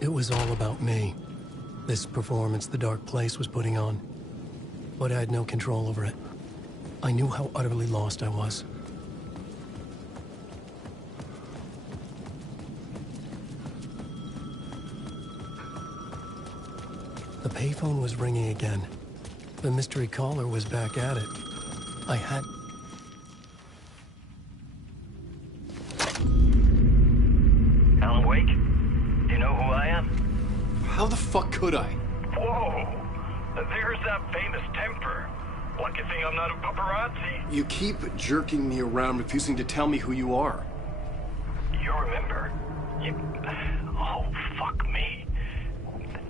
It was all about me. This performance the Dark Place was putting on. But I had no control over it. I knew how utterly lost I was. The payphone was ringing again. The mystery caller was back at it. I had... Alan Wake? Do you know who I am? How the fuck could I? Whoa! There's that famous temper. Lucky thing I'm not a paparazzi. You keep jerking me around, refusing to tell me who you are. You remember? Oh, fuck me.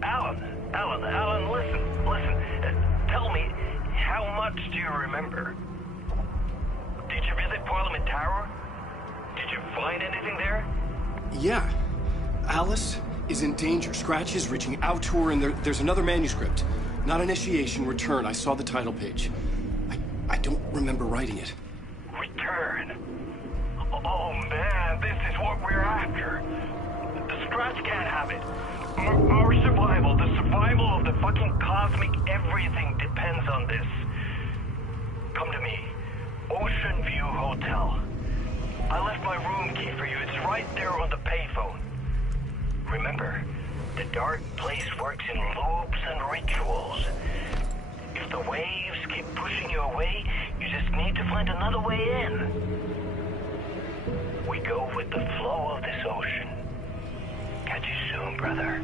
Alan, listen. Tell me, how much do you remember? Did you visit Parliament Tower? Did you find anything there? Yeah. Alice is in danger. Scratch is reaching out to her, and there's another manuscript. Not initiation, return. I saw the title page. I don't remember writing it. Return? Oh man, this is what we're after. The Scratch can't have it. Our survival, the survival of the fucking cosmic everything depends on this. Come to me. Ocean View Hotel. I left my room key for you. It's right there on the payphone. Remember, the Dark Place works in loops and rituals. If the waves keep pushing you away, you just need to find another way in. We go with the flow of this ocean. Catch you soon, brother.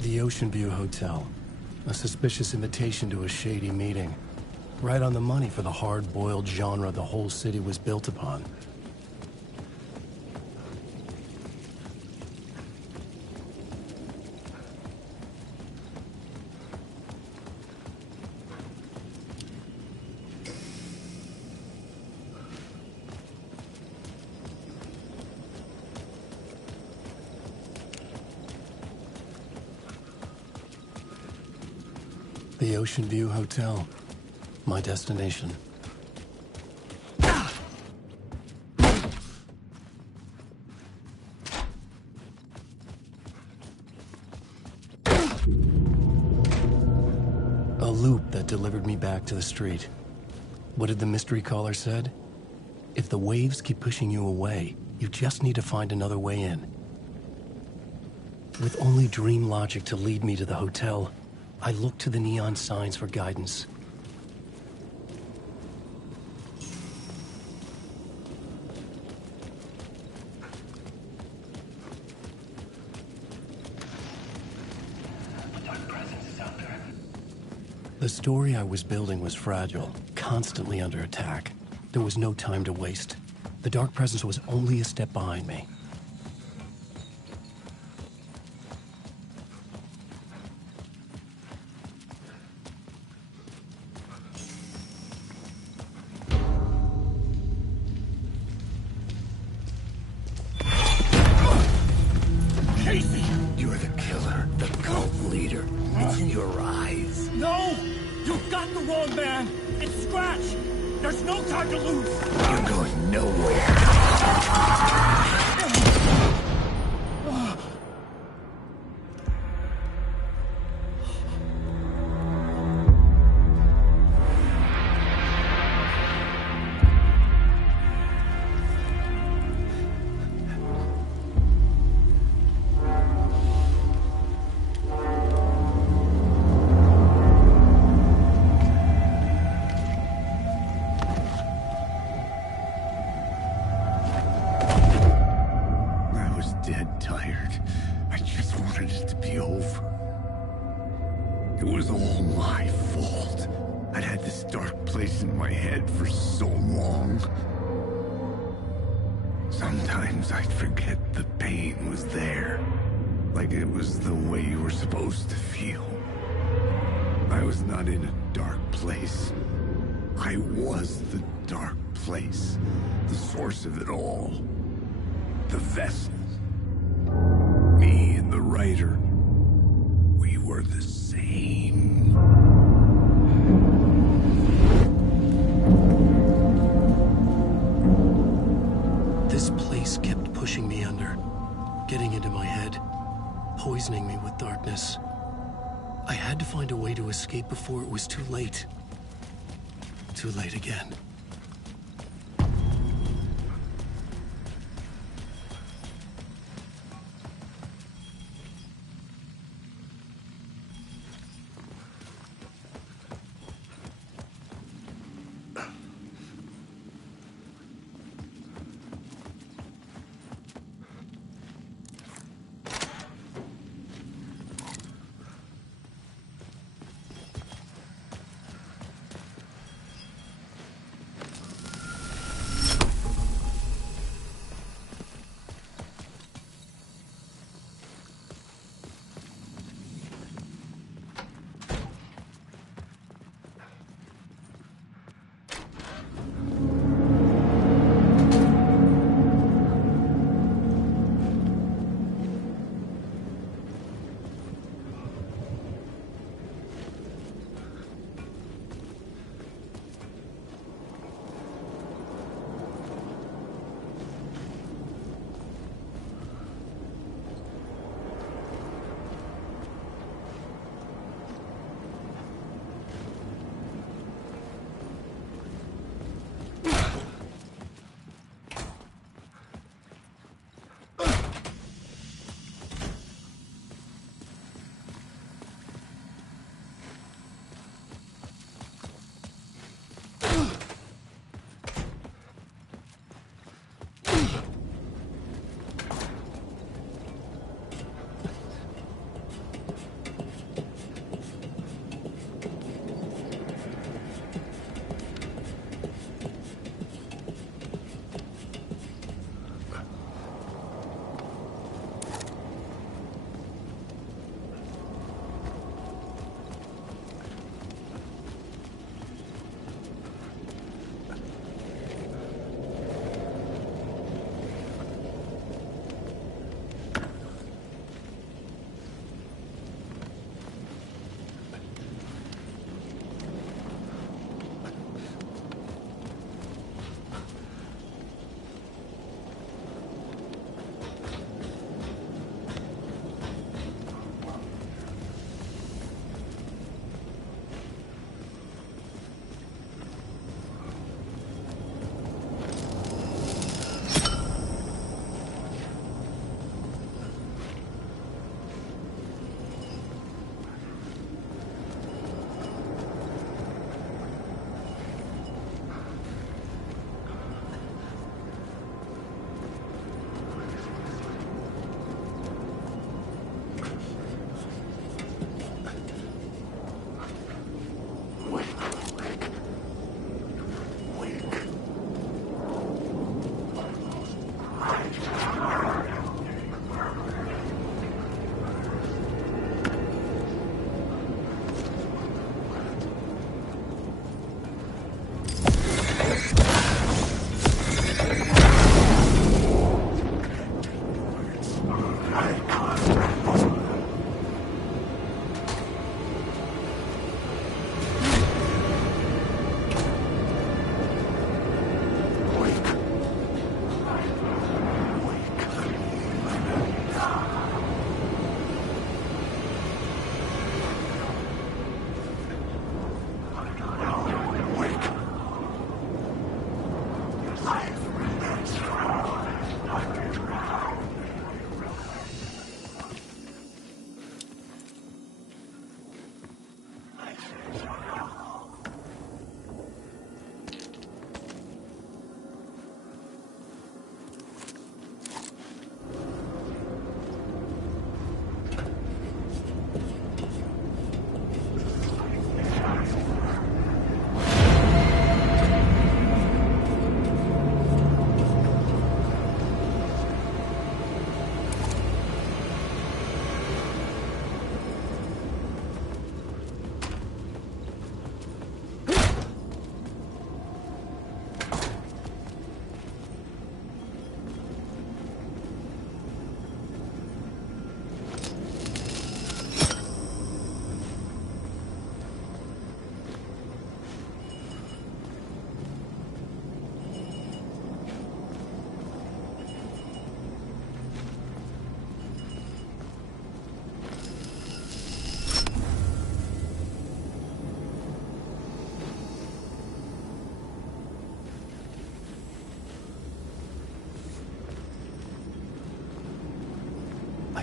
The Ocean View Hotel. A suspicious invitation to a shady meeting. Right on the money for the hard-boiled genre the whole city was built upon. The Ocean View Hotel. My destination. A loop that delivered me back to the street. What did the mystery caller said? If the waves keep pushing you away, you just need to find another way in. With only dream logic to lead me to the hotel, I looked to the neon signs for guidance. The story I was building was fragile, constantly under attack. There was no time to waste. The Dark Presence was only a step behind me. Casey! You're the killer, the cult leader. It's in your eyes. No! You've got the wrong man! It's Scratch! There's no time to lose! You're going nowhere. Dead tired. I just wanted it to be over. It was all my fault. I'd had this dark place in my head for so long. Sometimes I'd forget the pain was there. Like it was the way you were supposed to feel. I was not in a dark place. I was the dark place. The source of it all. The vessel. Me and the writer. We were the same. This place kept pushing me under, getting into my head, poisoning me with darkness. I had to find a way to escape before it was too late. Too late again.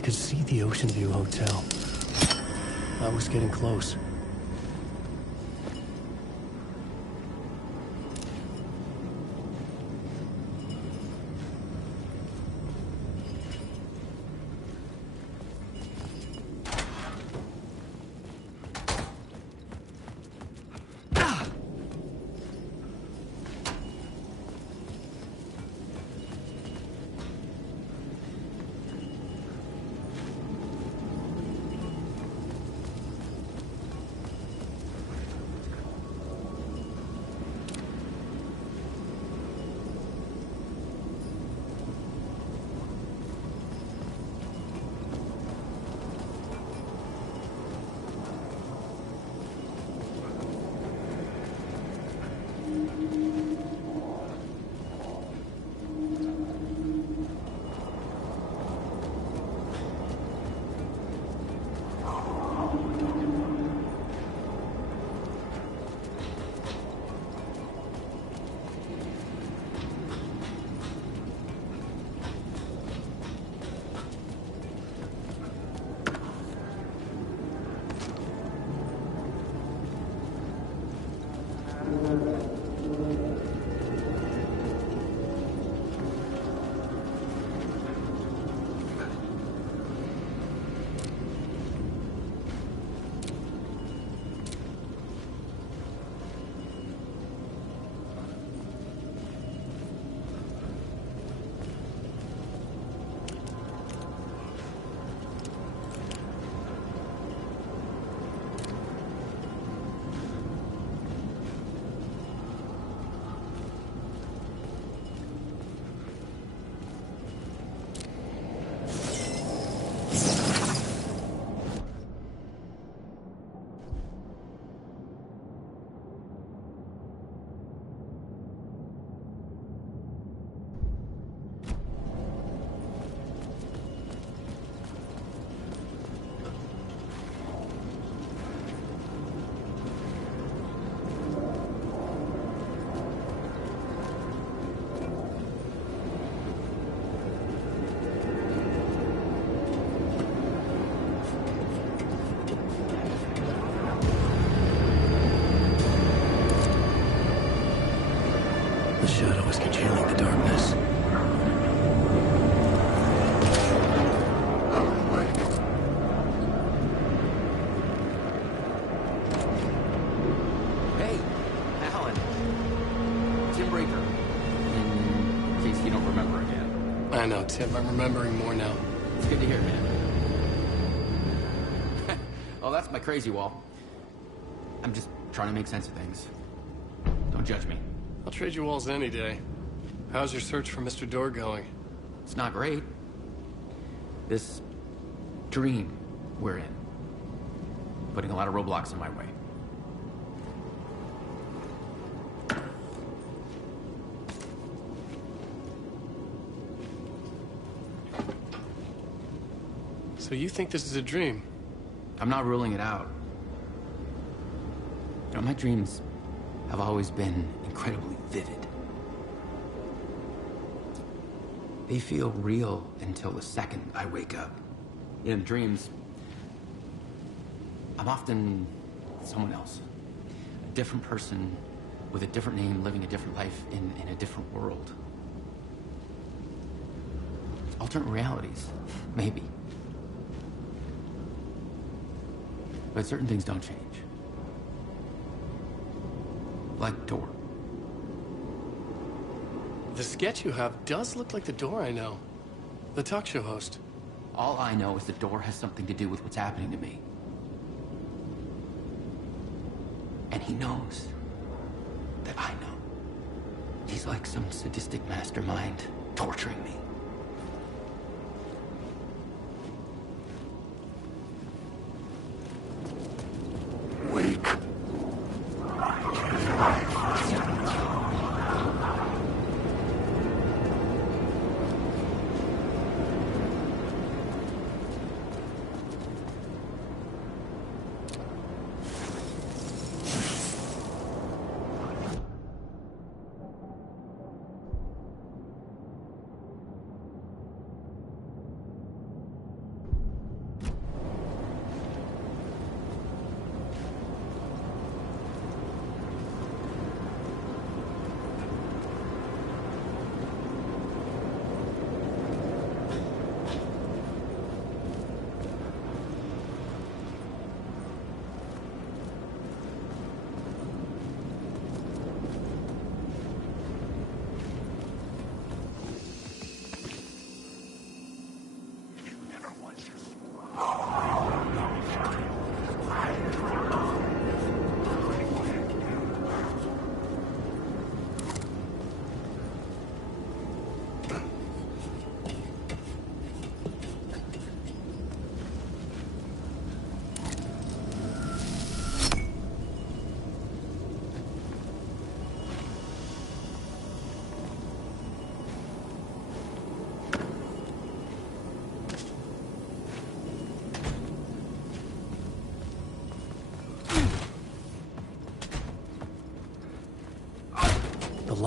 could see the Ocean View Hotel. I was getting close. The shadow is congealing the darkness. Hey, Alan. Tim Breaker. In case you don't remember again. I know, Tim. I'm remembering more now. It's good to hear, man. Oh, that's my crazy wall. I'm just trying to make sense of things. Don't judge me. I'll trade you walls any day. How's your search for Mr. Door going? It's not great. This dream we're in, putting a lot of roadblocks in my way. So you think this is a dream? I'm not ruling it out. You know, my dreams have always been incredibly vivid. They feel real until the second I wake up. In dreams, I'm often someone else. A different person with a different name, living a different life in a different world. Alternate realities, maybe. But certain things don't change. Like Door. The sketch you have does look like the Door I know. The talk show host. All I know is the Door has something to do with what's happening to me. And he knows that I know. He's like some sadistic mastermind torturing me. Wake.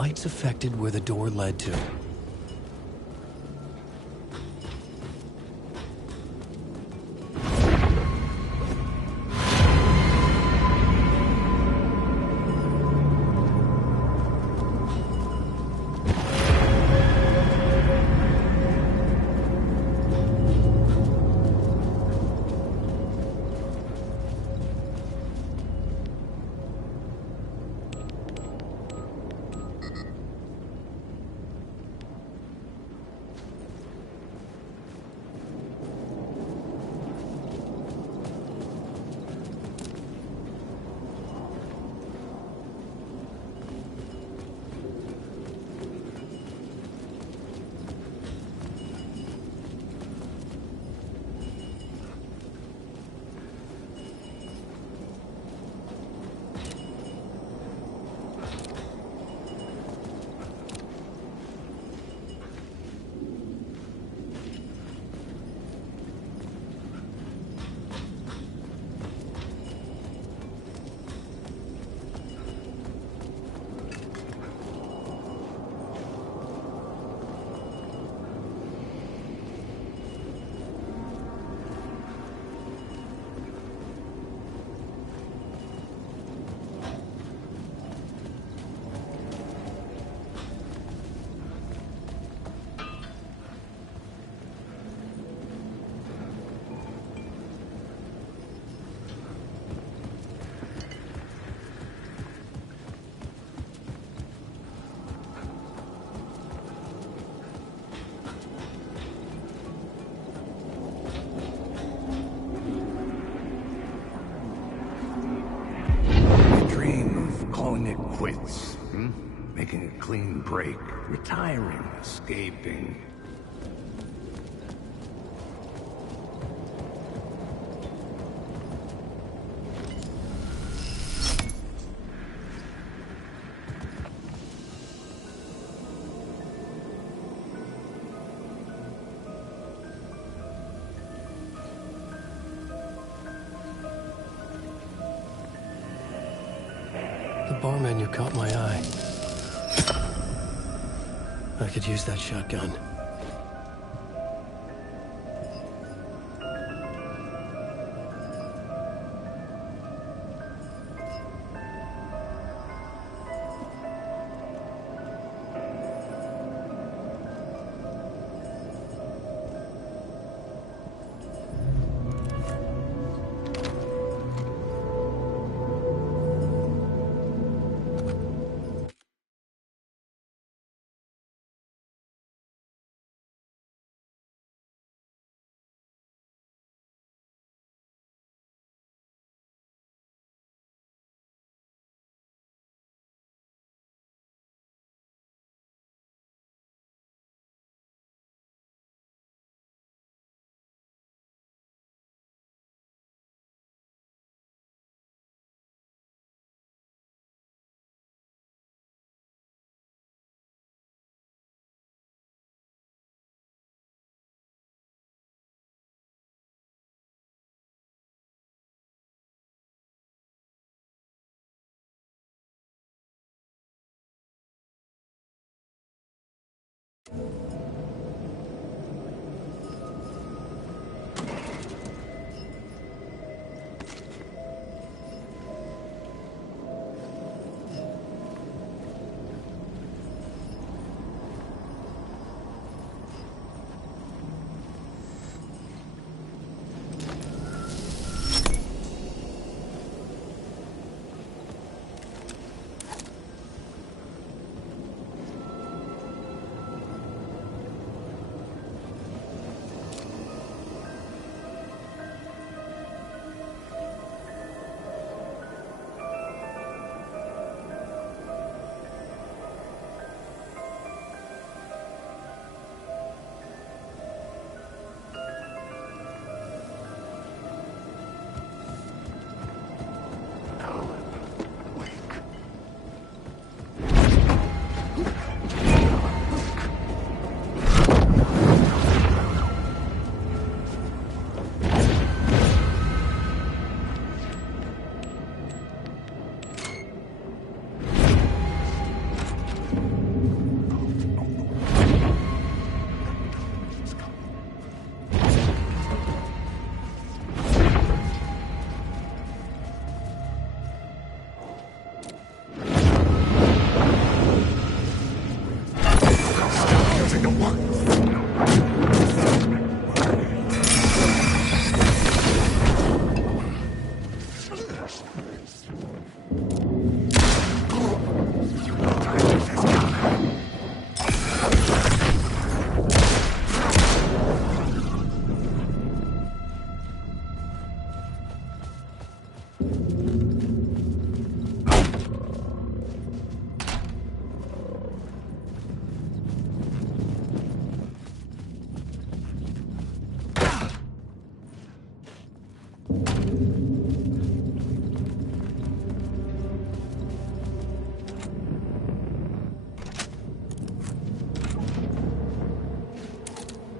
lights affected where the door led to. Calling it quits, making a clean break, retiring, escaping. The bar menu caught my eye. I could use that shotgun.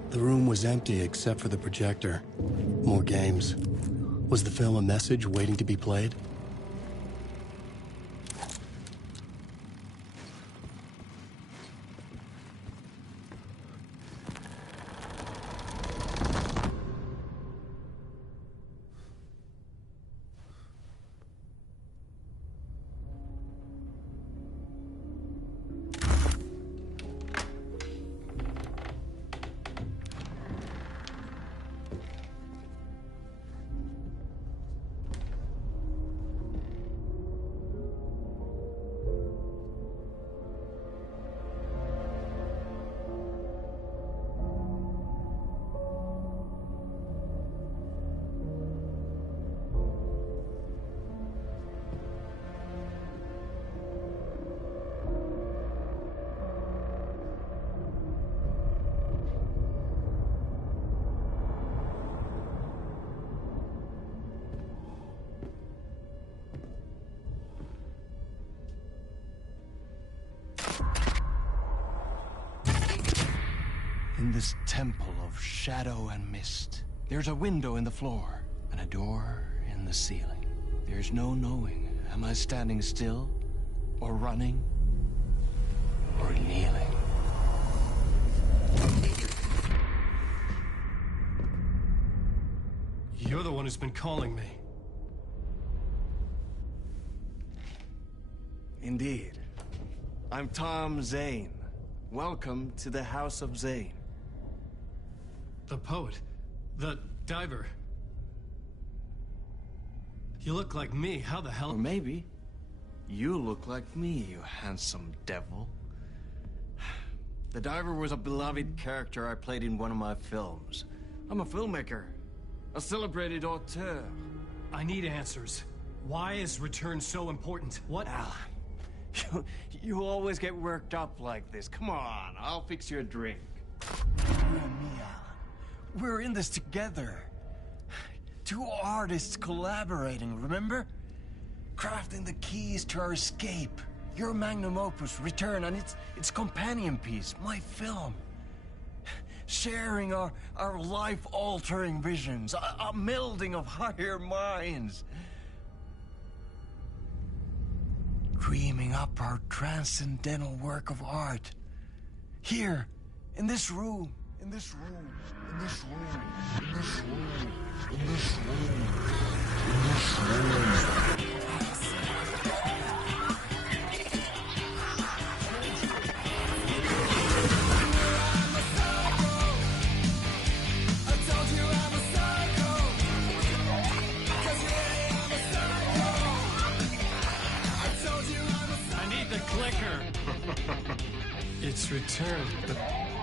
The room was empty except for the projector. More games. Was the film a message waiting to be played? In this temple of shadow and mist, there's a window in the floor and a door in the ceiling. There's no knowing, am I standing still, or running, or kneeling? You're the one who's been calling me. Indeed. I'm Tom Zane. Welcome to the House of Zane. The poet. The diver. You look like me. How the hell? Or maybe you look like me, you handsome devil. The diver was a beloved character I played in one of my films. I'm a filmmaker, a celebrated auteur. I need answers. Why is Return so important? What? Alan, you always get worked up like this. Come on, I'll fix you a drink. You and me, Alan. We're in this together. Two artists collaborating, remember? Crafting the keys to our escape. Your magnum opus, Return, and its companion piece, my film. Sharing our life-altering visions, a melding of higher minds. Dreaming up our transcendental work of art. Here, in this room, in this room, in this room, in this room, in this room, in this room. It's Return, but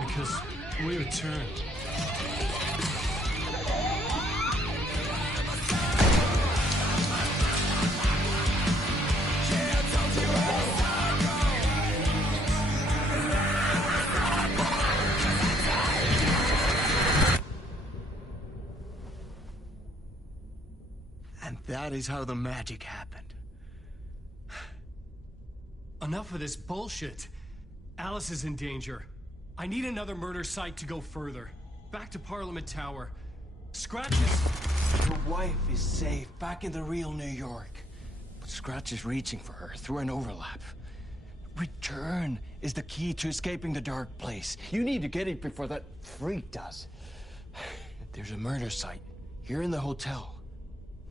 because we return. And that is how the magic happened. Enough of this bullshit. Alice is in danger. I need another murder site to go further. Back to Parliament Tower. Scratch is... Your wife is safe, back in the real New York. But Scratch is reaching for her through an overlap. Return is the key to escaping the dark place. You need to get it before that freak does. There's a murder site here in the hotel.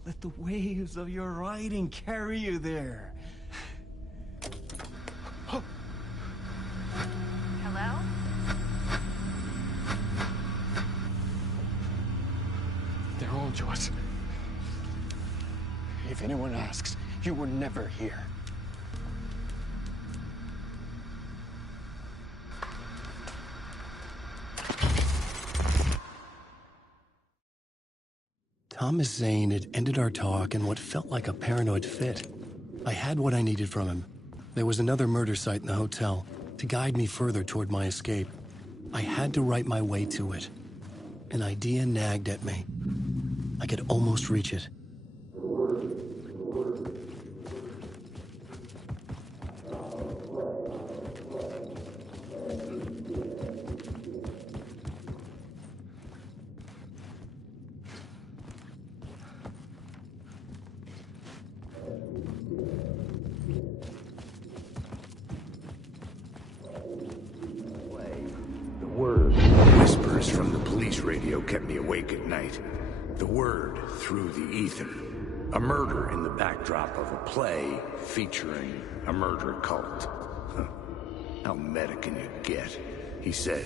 Let the waves of your writing carry you there. Hello? told you us. If anyone asks, you were never here. Thomas Zane had ended our talk in what felt like a paranoid fit. I had what I needed from him. There was another murder site in the hotel to guide me further toward my escape. I had to write my way to it. An idea nagged at me. I could almost reach it. Whispers from the police radio kept me awake at night. The word through the ether. A murder in the backdrop of a play featuring a murder cult. Huh. How meta can you get? He said,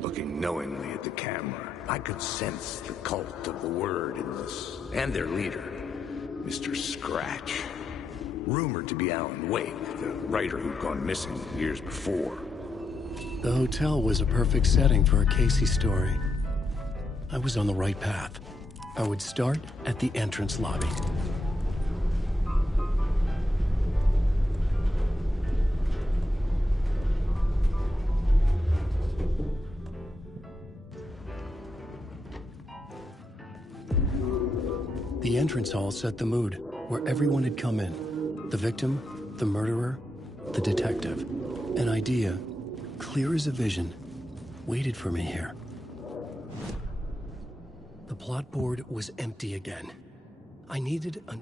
looking knowingly at the camera. I could sense the cult of the word in this, and their leader, Mr. Scratch. Rumored to be Alan Wake, the writer who'd gone missing years before. The hotel was a perfect setting for a Casey story. I was on the right path. I would start at the entrance lobby. The entrance hall set the mood, where everyone had come in. The victim, the murderer, the detective. An idea, clear as a vision, waited for me here. The plot board was empty again. I needed an...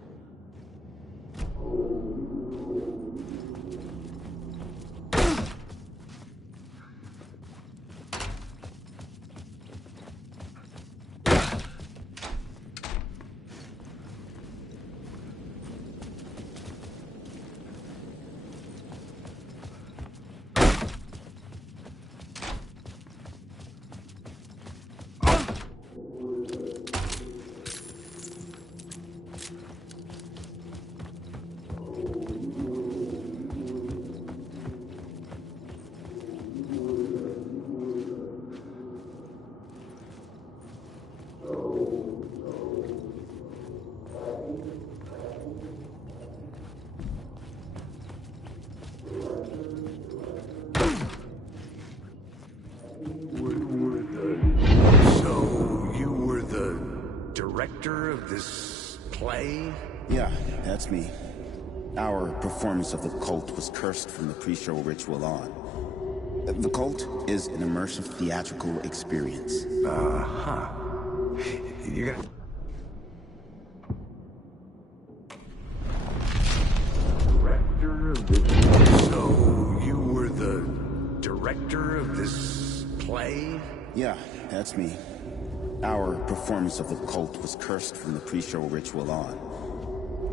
Director of this play? Yeah, that's me. Our performance of the cult was cursed from the pre-show ritual on. The cult is an immersive theatrical experience. Uh-huh. You got... Director of this... So, you were the director of this play? Yeah, that's me. Our performance of the cult was cursed from the pre-show ritual on.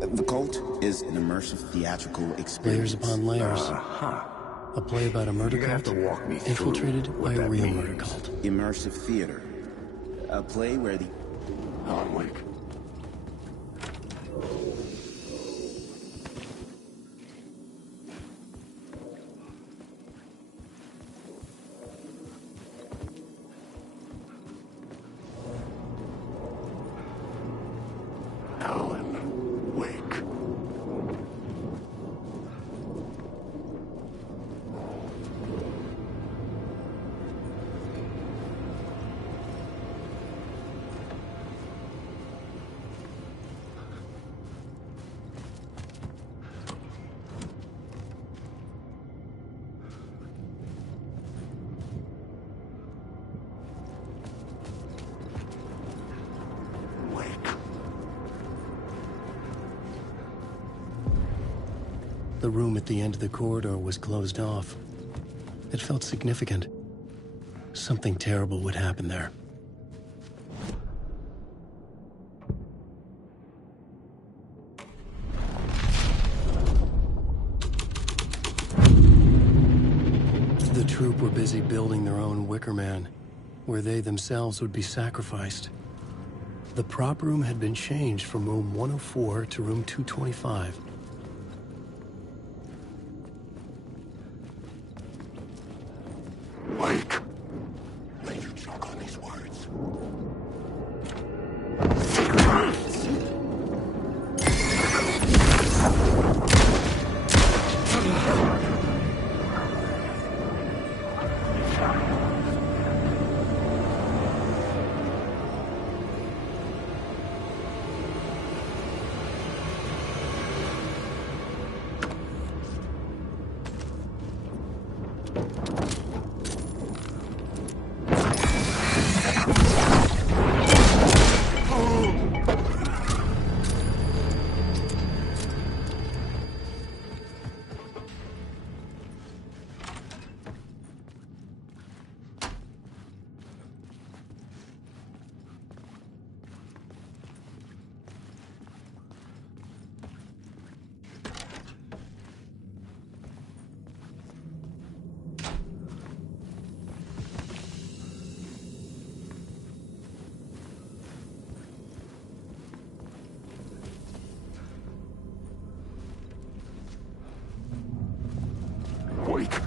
The cult is an immersive theatrical experience. Layers upon layers. Uh-huh. A play about a murder You're gonna cult have to walk me through infiltrated by a real murder cult. Immersive theater. A play where the... Alan Wake. Alan Wake. The room at the end of the corridor was closed off. It felt significant. Something terrible would happen there. The troupe were busy building their own Wicker Man, where they themselves would be sacrificed. The prop room had been changed from room 104 to room 225. Wake. Let you choke on these words. Wake.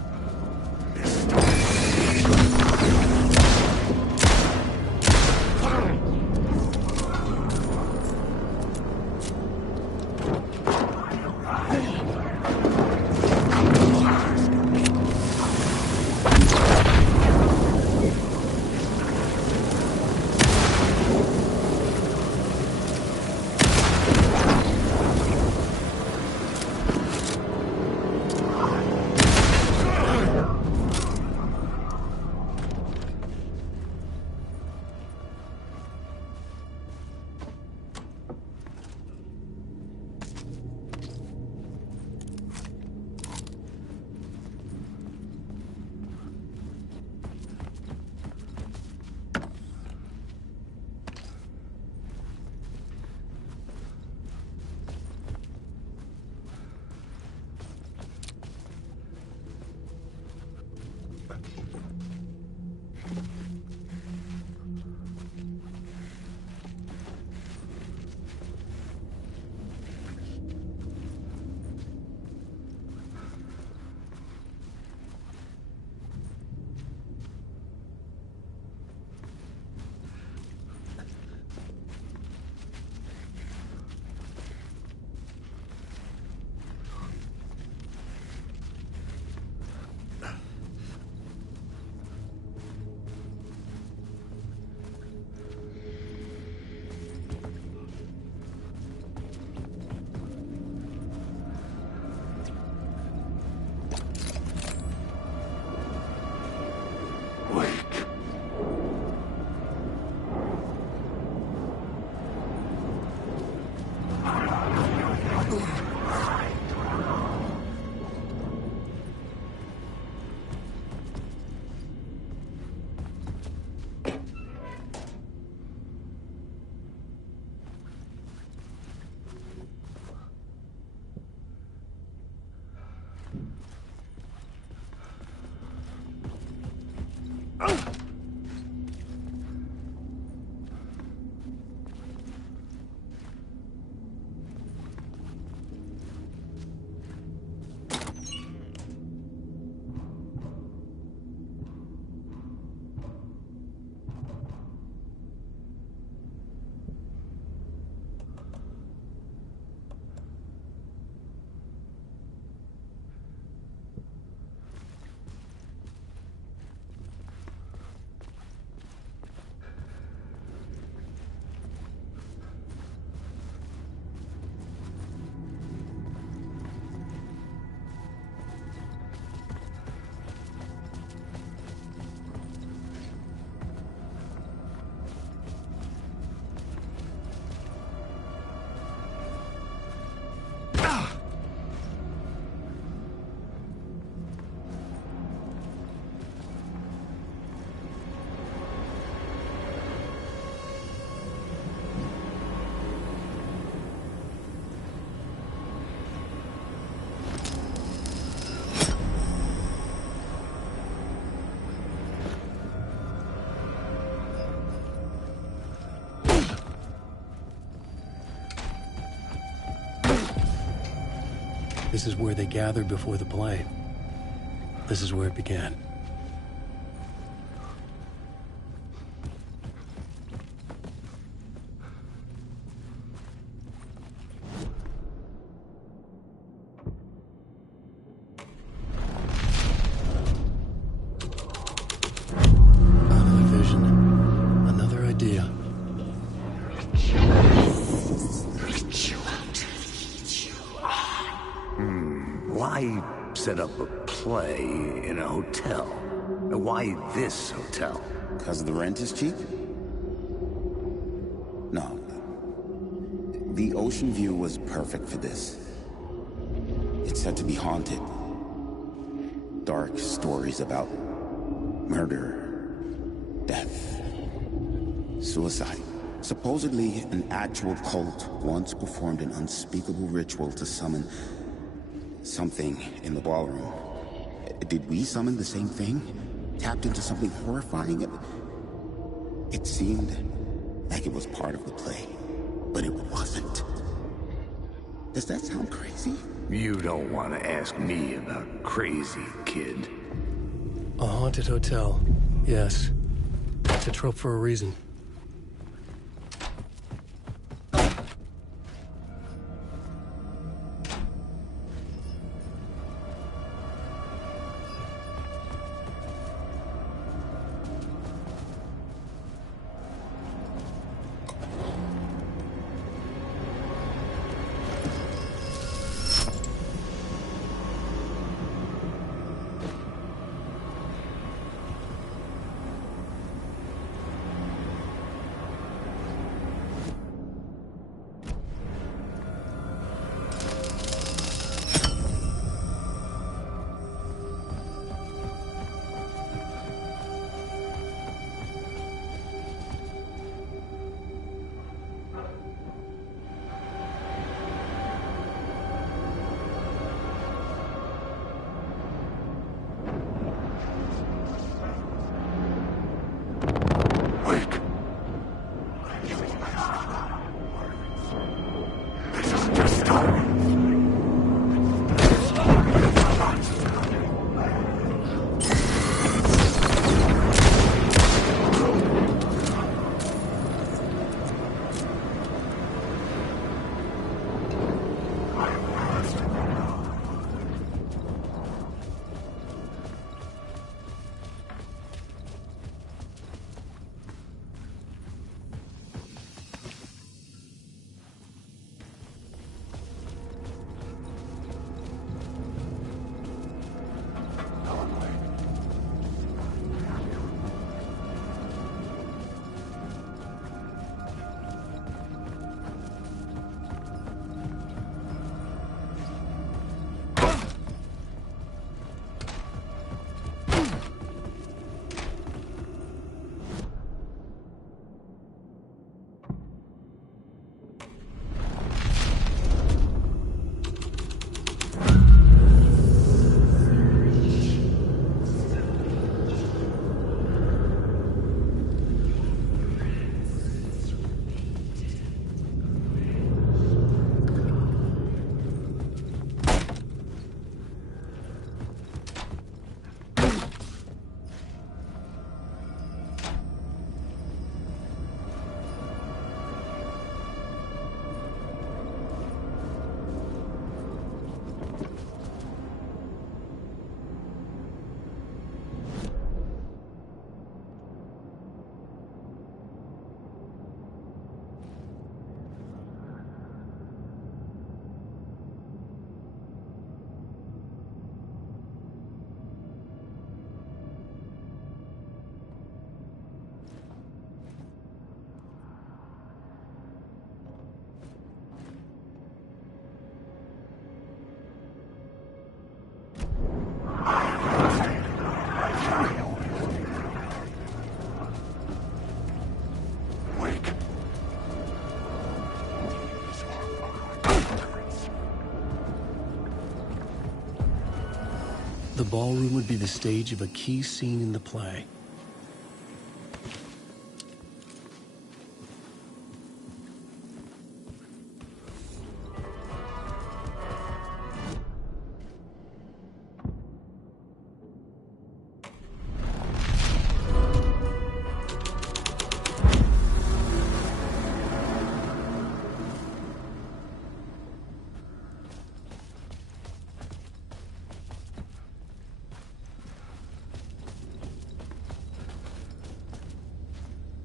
This is where they gathered before the play. This is where it began. Another vision. Another idea. Why set up a play in a hotel? Why this hotel? Because the rent is cheap? No. The ocean view was perfect for this. It's said to be haunted. Dark stories about murder, death, suicide. Supposedly, an actual cult once performed an unspeakable ritual to summon something in the ballroom. Did we summon the same thing? Tapped into something horrifying? It seemed like it was part of the play, but it wasn't. Does that sound crazy? You don't want to ask me about crazy, kid. A haunted hotel. Yes. It's a trope for a reason. The ballroom would be the stage of a key scene in the play.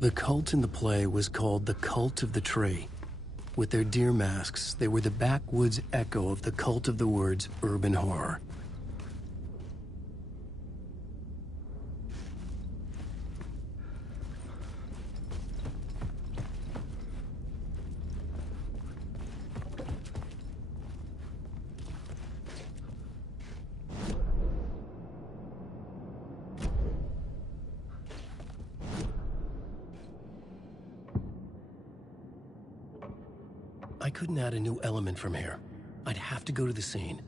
The cult in the play was called the Cult of the Tree. With their deer masks, they were the backwoods echo of the cult of the woods urban horror. I couldn't add a new element from here. I'd have to go to the scene.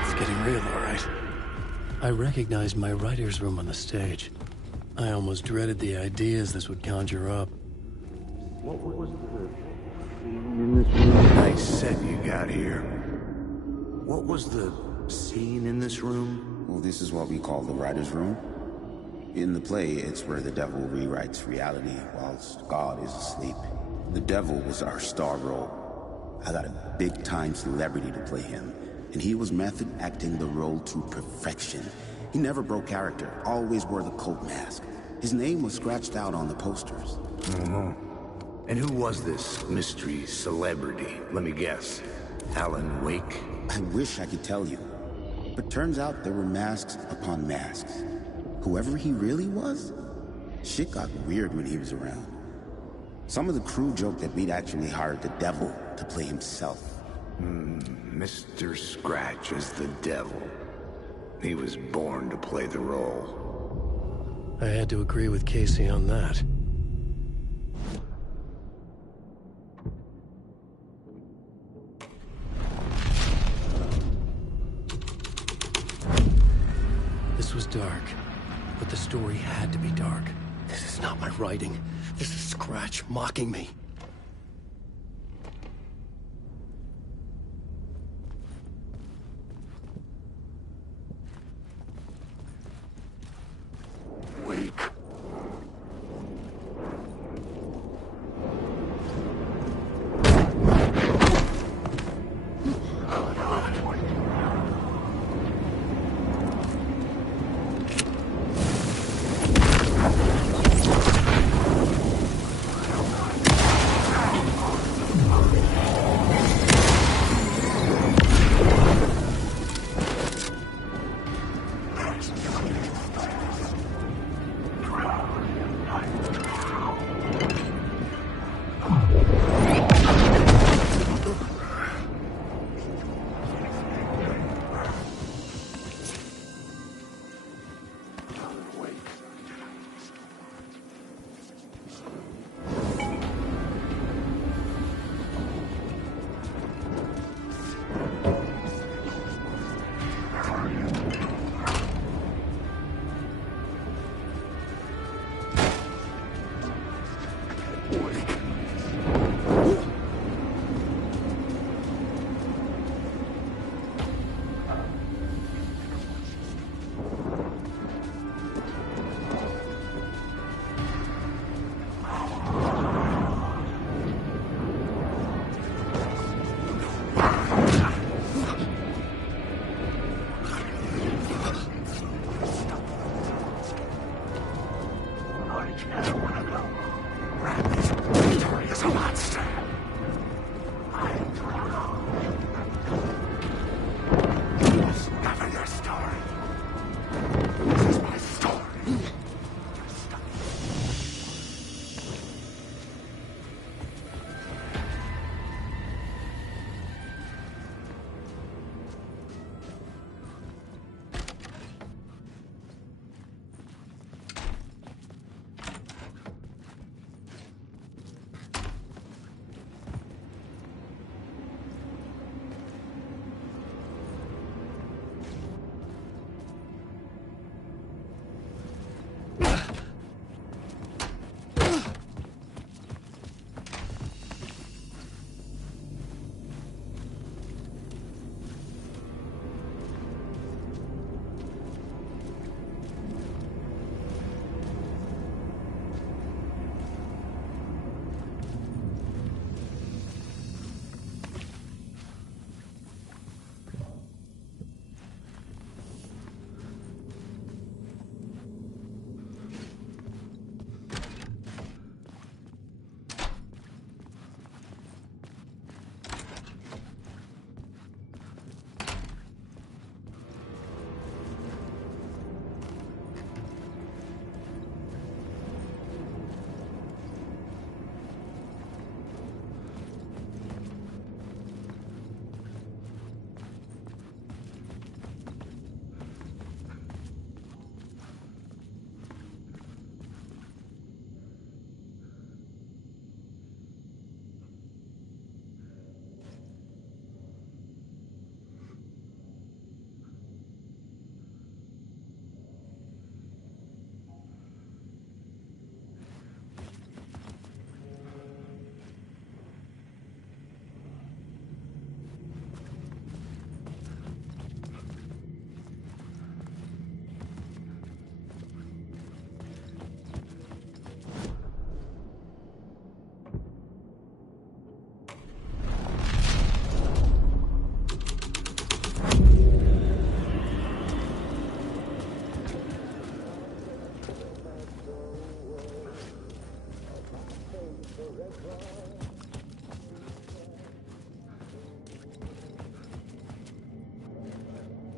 It's getting real, all right. I recognized my writer's room on the stage. I almost dreaded the ideas this would conjure up. What was the scene in this room? Nice set you got here. What was the scene in this room? Well, this is what we call the writer's room. In the play, it's where the devil rewrites reality whilst God is asleep. The devil was our star role. I got a big-time celebrity to play him, and he was method acting the role to perfection. He never broke character, always wore the cult mask. His name was scratched out on the posters. And who was this mystery celebrity? Let me guess. Alan Wake? I wish I could tell you. But turns out there were masks upon masks. Whoever he really was, shit got weird when he was around. Some of the crew joked that we'd actually hired the devil to play himself. Mr. Scratch as the devil. He was born to play the role. I had to agree with Casey on that. This was dark, but the story had to be dark. This is not my writing. This is Scratch mocking me. Wake.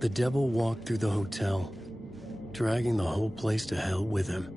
The devil walked through the hotel, dragging the whole place to hell with him.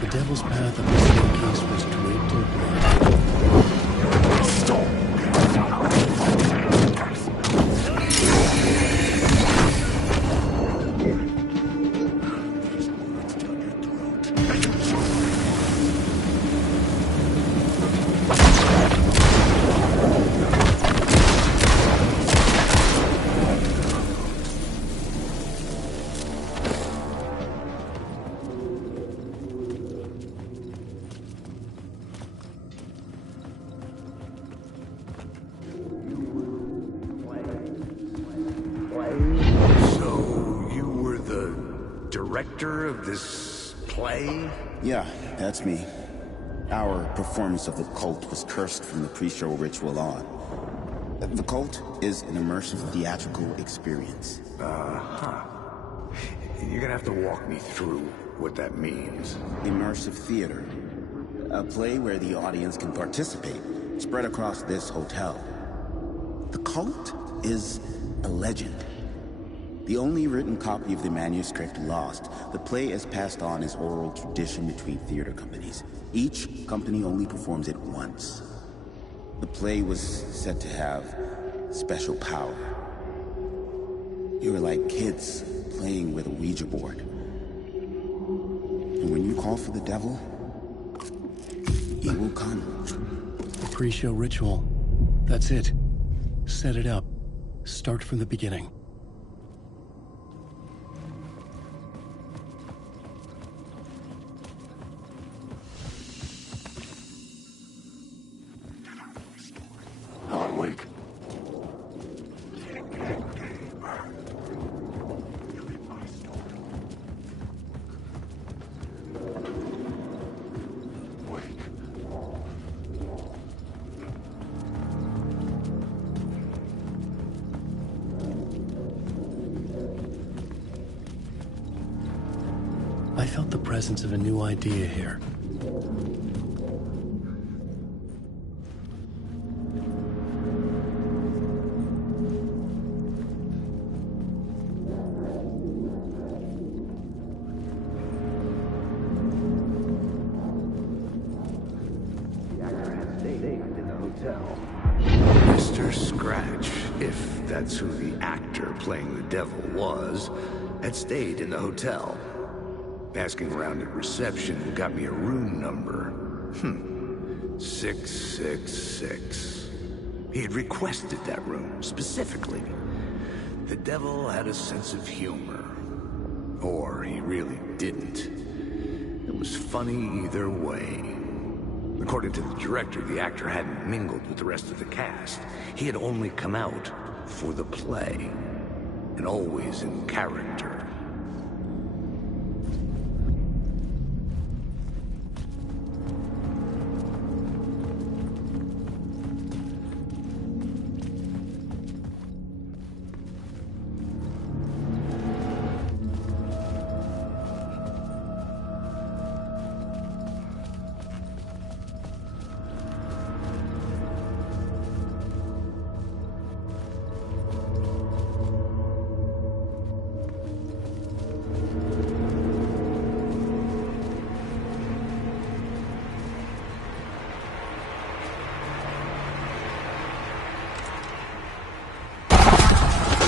The devil's path up the staircase was draped in blood. Director of this play? Yeah, that's me. Our performance of The Cult was cursed from the pre-show ritual on. The Cult is an immersive theatrical experience. You're gonna have to walk me through what that means. Immersive theater. A play where the audience can participate, spread across this hotel. The Cult is a legend. The only written copy of the manuscript lost, the play is passed on as oral tradition between theater companies. Each company only performs it once. The play was said to have special power. You were like kids playing with a Ouija board. And when you call for the devil, he will come. The pre-show ritual. That's it. Set it up. Start from the beginning. I felt the presence of a new idea here. Mr. Scratch, if that's who the actor playing the devil was, had stayed in the hotel. Asking around at reception got me a room number. 666. He had requested that room, specifically. The devil had a sense of humor. Or he really didn't. It was funny either way. According to the director, the actor hadn't mingled with the rest of the cast. He had only come out for the play, and always in character.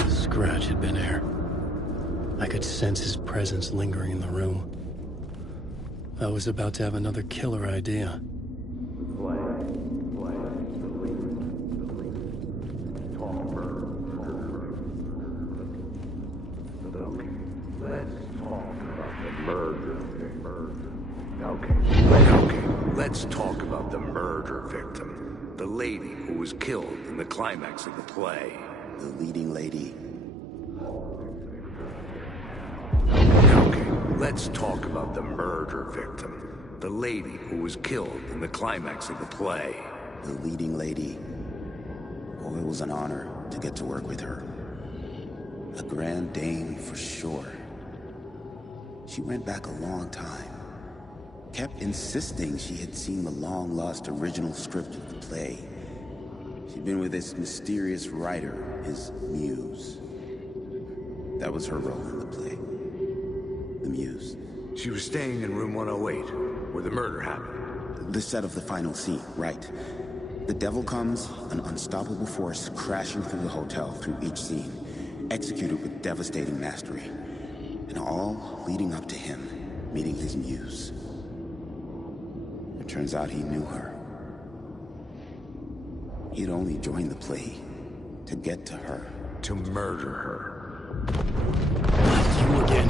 Scratch had been here. I could sense his presence lingering in the room. I was about to have another killer idea. Let's talk about the murder victim. The lady who was killed in the climax of the play. The leading lady. Okay, let's talk about the murder victim. The lady who was killed in the climax of the play. The leading lady. Oh, it was an honor to get to work with her. A grand dame for sure. She went back a long time. Kept insisting she had seen the long-lost original script of the play. She'd been with this mysterious writer, his muse. That was her role in the play. The muse. She was staying in room 108, where the murder happened. The set of the final scene, right. The devil comes, an unstoppable force crashing through the hotel through each scene, executed with devastating mastery. And all leading up to him meeting his muse. It turns out he knew her. He'd only joined the play to get to her. To murder her. You again.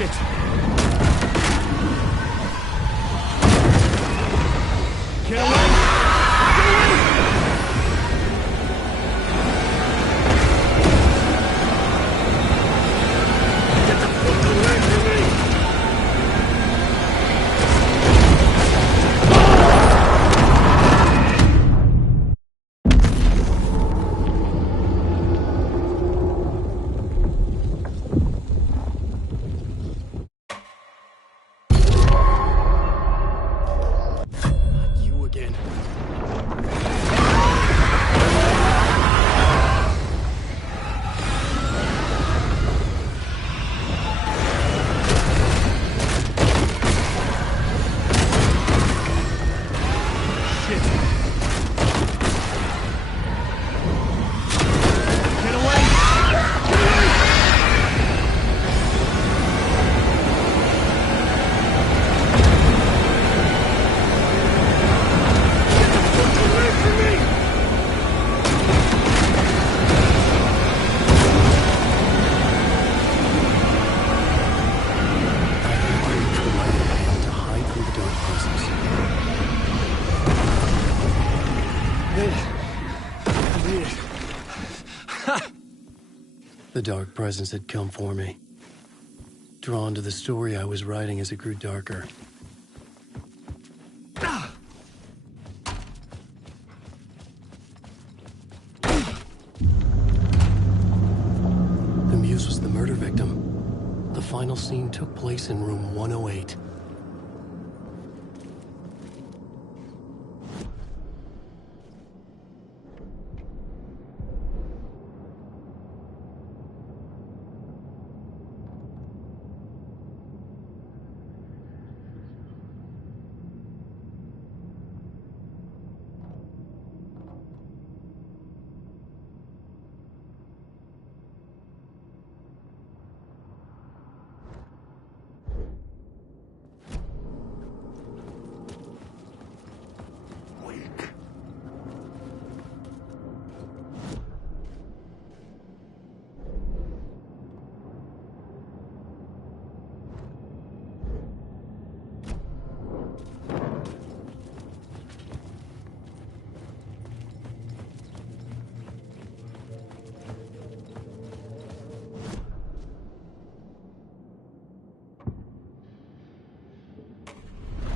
Shit! Get away! The dark presence had come for me. Drawn to the story I was writing as it grew darker. The Muse was the murder victim. The final scene took place in room 108.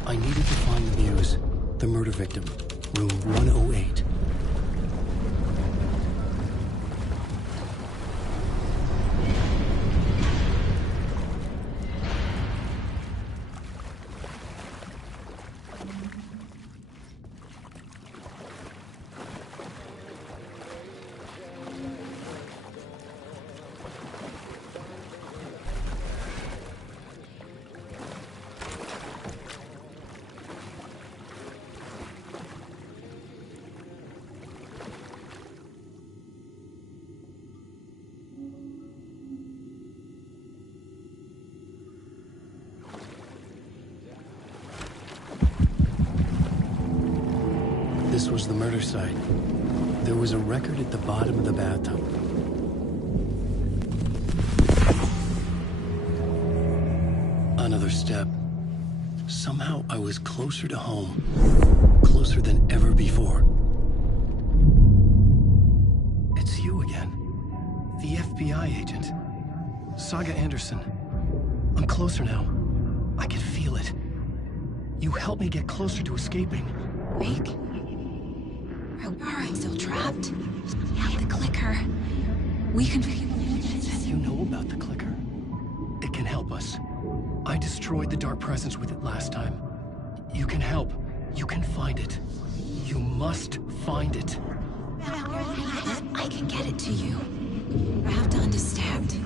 I needed to find the Muse, the murder victim, room 108. This was the murder site. There was a record at the bottom of the bathtub. Another step. Somehow I was closer to home. Closer than ever before. It's you again. The FBI agent. Saga Anderson. I'm closer now. I can feel it. You helped me get closer to escaping. Wake? I'm still trapped. Yeah, the clicker. We can... You know about the clicker. It can help us. I destroyed the dark presence with it last time. You can help. You can find it. You must find it. I can get it to you. I have to understand.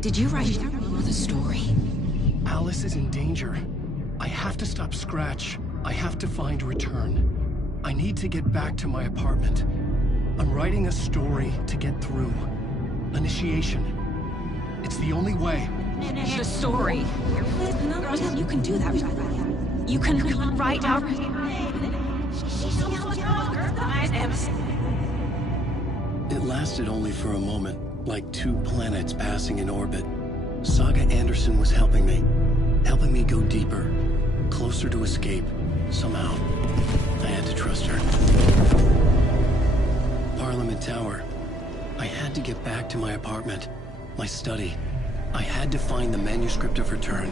Did you write the story? Alice is in danger. I have to stop Scratch. I have to find Return. I need to get back to my apartment. I'm writing a story to get through. Initiation. It's the only way. The story. You can do that. You can write out... It lasted only for a moment, like two planets passing in orbit. Saga Anderson was helping me go deeper, closer to escape. Somehow, I had to trust her. Parliament Tower. I had to get back to my apartment, my study. I had to find the manuscript of Return.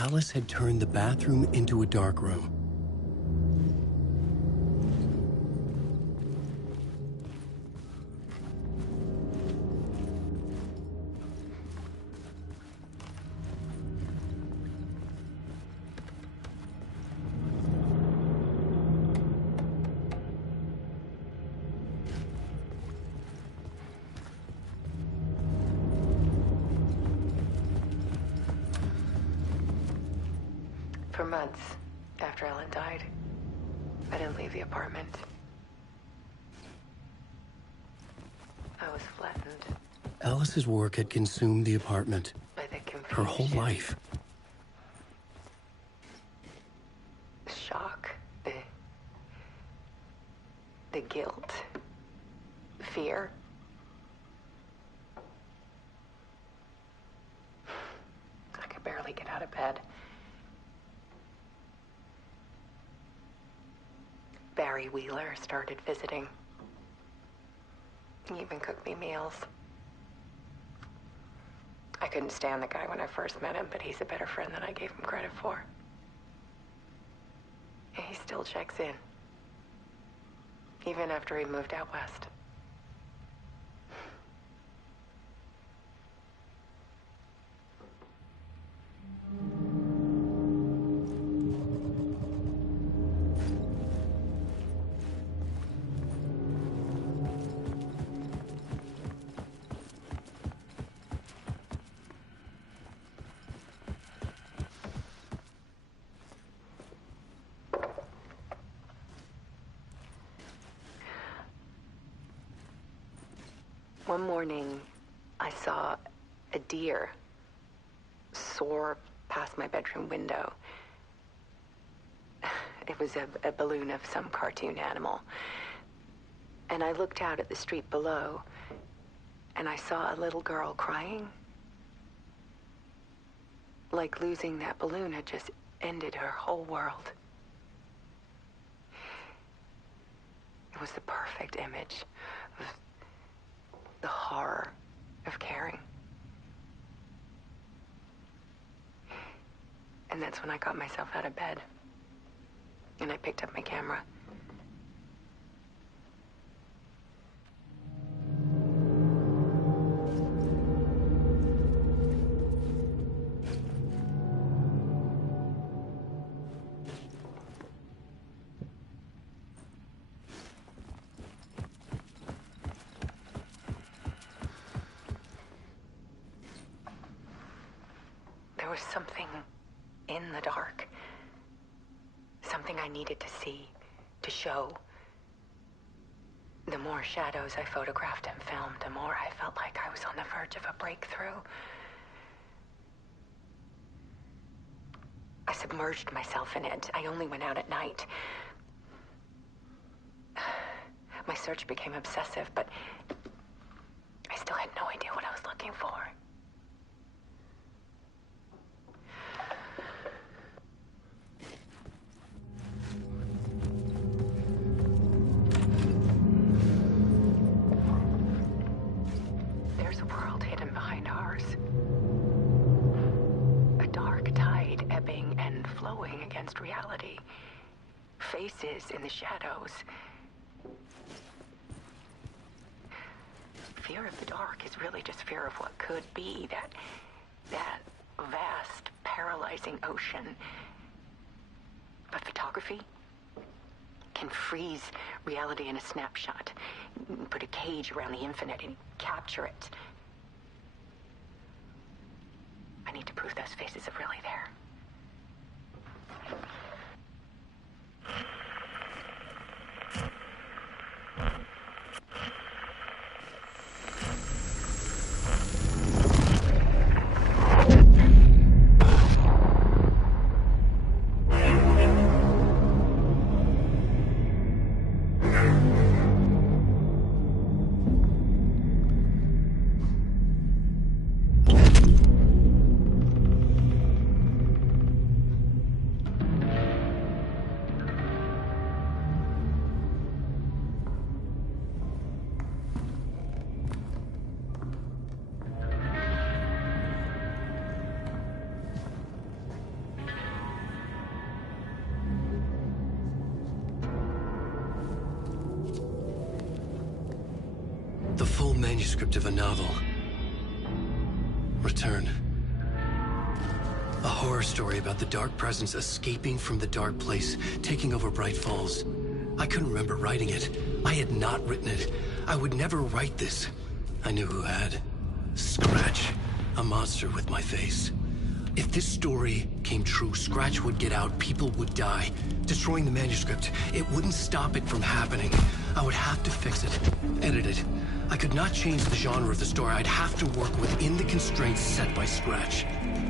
Alice had turned the bathroom into a dark room. For months after Ellen died, I didn't leave the apartment. I was flattened. Alice's work had consumed the apartment. By the confusion. Her whole life. The shock. The guilt. Fear. I could barely get out of bed. Barry Wheeler started visiting. He even cooked me meals. I couldn't stand the guy when I first met him, but he's a better friend than I gave him credit for. And he still checks in. Even after he moved out west. One morning, I saw a deer soar past my bedroom window. It was a balloon of some cartoon animal. And I looked out at the street below, and I saw a little girl crying. Like losing that balloon had just ended her whole world. It was the perfect image of the horror of caring. And that's when I got myself out of bed. And I picked up my camera. There was something in the dark. Something I needed to see, to show. The more shadows I photographed and filmed, the more I felt like I was on the verge of a breakthrough. I submerged myself in it. I only went out at night. My search became obsessive, but I still had no idea what I was looking for. There's a world hidden behind ours. A dark tide ebbing and flowing against reality. Faces in the shadows. Fear of the dark is really just fear of what could be, that vast, paralyzing ocean. But photography can freeze reality in a snapshot. Put a cage around the infinite and capture it. I need to prove those faces are really there. manuscript of a novel. Return. A horror story about the dark presence escaping from the dark place, taking over Bright Falls. I couldn't remember writing it. I had not written it. I would never write this. I knew who had. Scratch. A monster with my face. If this story came true, Scratch would get out, people would die. Destroying the manuscript, it wouldn't stop it from happening. I would have to fix it, edit it. I could not change the genre of the story. I'd have to work within the constraints set by Scratch.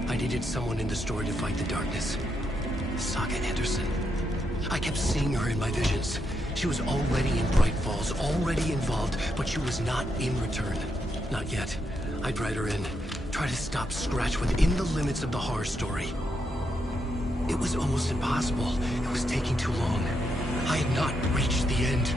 I needed someone in the story to fight the darkness. Saga Anderson. I kept seeing her in my visions. She was already in Bright Falls, already involved, but she was not in Return. Not yet. I'd write her in. Try to stop Scratch within the limits of the horror story. It was almost impossible. It was taking too long. I had not reached the end.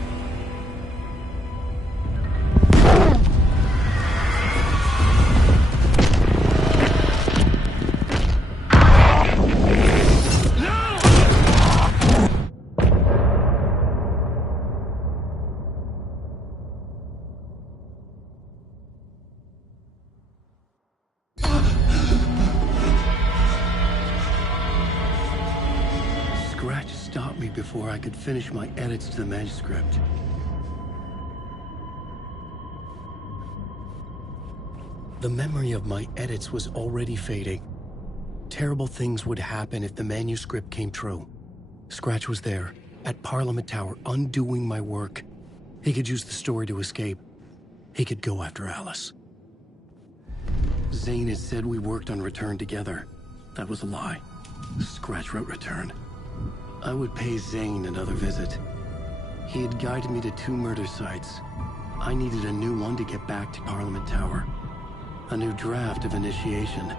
Before I could finish my edits to the manuscript. The memory of my edits was already fading. Terrible things would happen if the manuscript came true. Scratch was there, at Parliament Tower, undoing my work. He could use the story to escape. He could go after Alice. Zane had said we worked on Return together. That was a lie. Scratch wrote Return. I would pay Zane another visit. He had guided me to 2 murder sites. I needed a new one to get back to Parliament Tower. A new draft of Initiation.